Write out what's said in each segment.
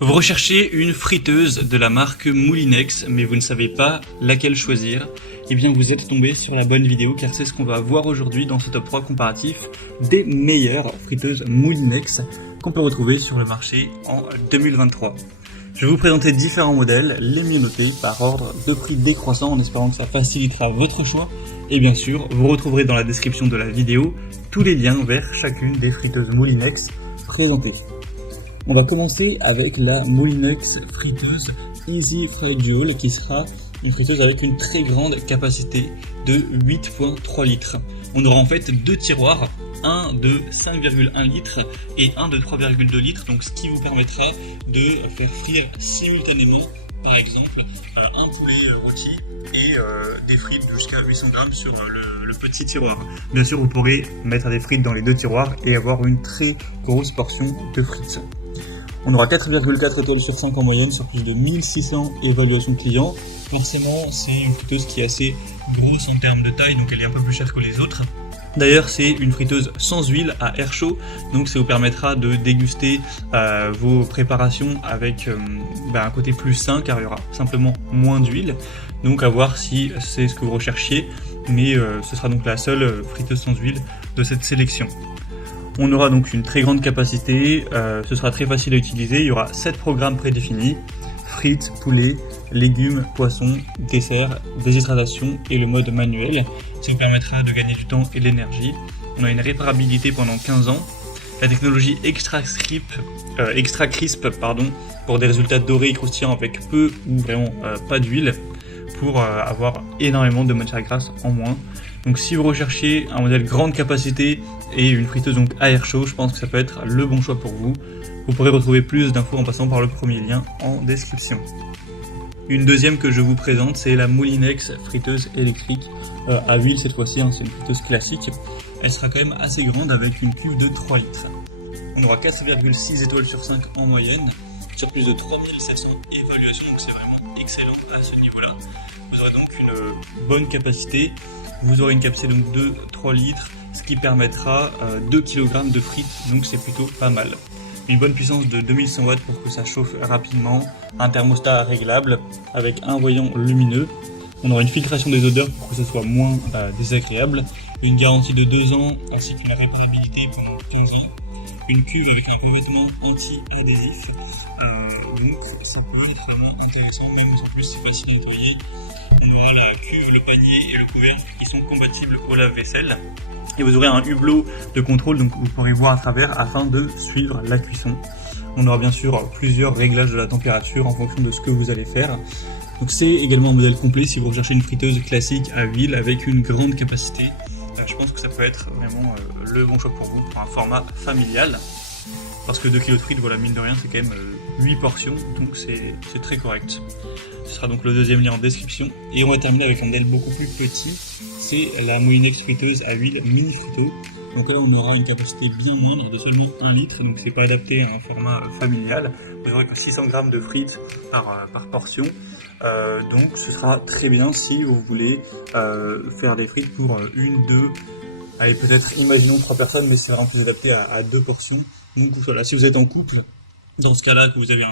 Vous recherchez une friteuse de la marque Moulinex, mais vous ne savez pas laquelle choisir. Eh bien, vous êtes tombé sur la bonne vidéo, car c'est ce qu'on va voir aujourd'hui dans ce top 3 comparatif des meilleures friteuses Moulinex qu'on peut retrouver sur le marché en 2023. Je vais vous présenter différents modèles, les mieux notés par ordre de prix décroissant, en espérant que ça facilitera votre choix. Et bien sûr, vous retrouverez dans la description de la vidéo tous les liens vers chacune des friteuses Moulinex présentées. On va commencer avec la Moulinex friteuse Easy Fry Dual, qui sera une friteuse avec une très grande capacité de 8,3 litres. On aura en fait deux tiroirs, un de 5,1 litres et un de 3,2 litres, donc ce qui vous permettra de faire frire simultanément par exemple un poulet rôti et des frites jusqu'à 800 grammes sur le petit tiroir. Bien sûr, vous pourrez mettre des frites dans les deux tiroirs et avoir une très grosse portion de frites. On aura 4,4 étoiles sur 5 en moyenne sur plus de 1600 évaluations clients. Forcément, c'est une friteuse qui est assez grosse en termes de taille, donc elle est un peu plus chère que les autres. D'ailleurs, c'est une friteuse sans huile à air chaud, donc ça vous permettra de déguster vos préparations avec un côté plus sain, car il y aura simplement moins d'huile. Donc à voir si c'est ce que vous recherchiez, mais ce sera donc la seule friteuse sans huile de cette sélection. On aura donc une très grande capacité, ce sera très facile à utiliser, il y aura 7 programmes prédéfinis, frites, poulet, légumes, poissons, dessert, déshydratation et le mode manuel. Ça vous permettra de gagner du temps et de l'énergie. On a une réparabilité pendant 15 ans, la technologie Extra Crisp pour des résultats dorés et croustillants avec peu ou vraiment pas d'huile, pour avoir énormément de matière grasse en moins. Donc si vous recherchez un modèle grande capacité et une friteuse donc à air chaud, je pense que ça peut être le bon choix pour vous. Vous pourrez retrouver plus d'infos en passant par le premier lien en description. Une deuxième que je vous présente, c'est la Moulinex friteuse électrique à huile cette fois-ci, c'est une friteuse classique. Elle sera quand même assez grande avec une cuve de 3 litres. On aura 4,6 étoiles sur 5 en moyenne, sur plus de 3700 évaluations, donc c'est vraiment excellent à ce niveau-là. Vous aurez donc une bonne capacité, vous aurez une capacité donc de 3 litres, ce qui permettra 2 kg de frites, donc c'est plutôt pas mal. Une bonne puissance de 2100 watts pour que ça chauffe rapidement, un thermostat réglable avec un voyant lumineux. On aura une filtration des odeurs pour que ce soit moins désagréable, une garantie de 2 ans ainsi qu'une réparabilité pendant 15 ans. Une cuve avec un revêtement anti-adhésif, donc ça peut être vraiment intéressant, même en plus c'est facile à nettoyer. On aura la cuve, le panier et le couvercle qui sont compatibles au lave-vaisselle. Et vous aurez un hublot de contrôle, donc vous pourrez voir à travers afin de suivre la cuisson. On aura bien sûr plusieurs réglages de la température en fonction de ce que vous allez faire. Donc c'est également un modèle complet si vous recherchez une friteuse classique à huile avec une grande capacité. Je pense que ça peut être vraiment le bon choix pour vous pour un format familial. Parce que 2 kg de frites, voilà, mine de rien, c'est quand même 8 portions, donc c'est très correct. Ce sera donc le deuxième lien en description. Et on va terminer avec un modèle beaucoup plus petit, c'est la Moulinex friteuse à huile mini friteuse. Donc là, on aura une capacité bien moindre de seulement 1 litre, donc c'est pas adapté à un format familial. Vous aurez que 600 grammes de frites par portion. Donc ce sera très bien si vous voulez faire des frites pour une, deux, allez peut-être imaginons 3 personnes, mais c'est vraiment plus adapté à 2 portions. Donc voilà, si vous êtes en couple, dans ce cas-là, que vous avez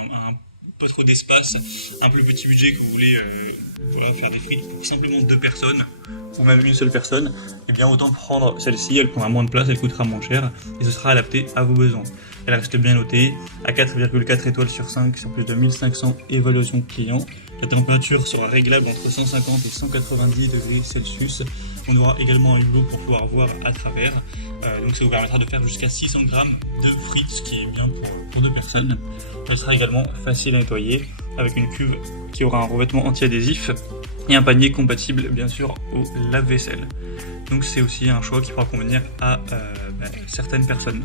pas trop d'espace, un plus petit budget, que vous voulez faire des frites pour simplement 2 personnes, ou même une seule personne, eh bien autant prendre celle-ci, elle prendra moins de place, elle coûtera moins cher, et ce sera adapté à vos besoins. Elle reste bien notée, à 4,4 étoiles sur 5, sur plus de 1500 évaluations clients. La température sera réglable entre 150 et 190 degrés Celsius. On aura également un hublot pour pouvoir voir à travers. Donc ça vous permettra de faire jusqu'à 600 grammes de frites, ce qui est bien pour 2 personnes. Elle sera également facile à nettoyer avec une cuve qui aura un revêtement anti-adhésif et un panier compatible bien sûr au lave-vaisselle. Donc c'est aussi un choix qui pourra convenir à certaines personnes.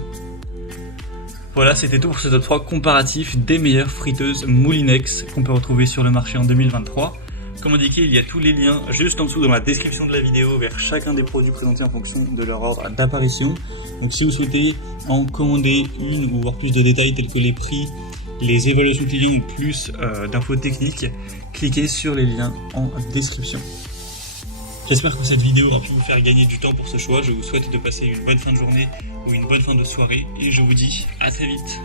Voilà, c'était tout pour ce top 3 comparatif des meilleures friteuses Moulinex qu'on peut retrouver sur le marché en 2023. Comme indiqué, il y a tous les liens juste en dessous dans la description de la vidéo vers chacun des produits présentés en fonction de leur ordre d'apparition. Donc si vous souhaitez en commander une ou voir plus de détails tels que les prix, les évaluations clients ou plus d'infos techniques, cliquez sur les liens en description. J'espère que cette vidéo aura pu vous faire gagner du temps pour ce choix. Je vous souhaite de passer une bonne fin de journée ou une bonne fin de soirée et je vous dis à très vite.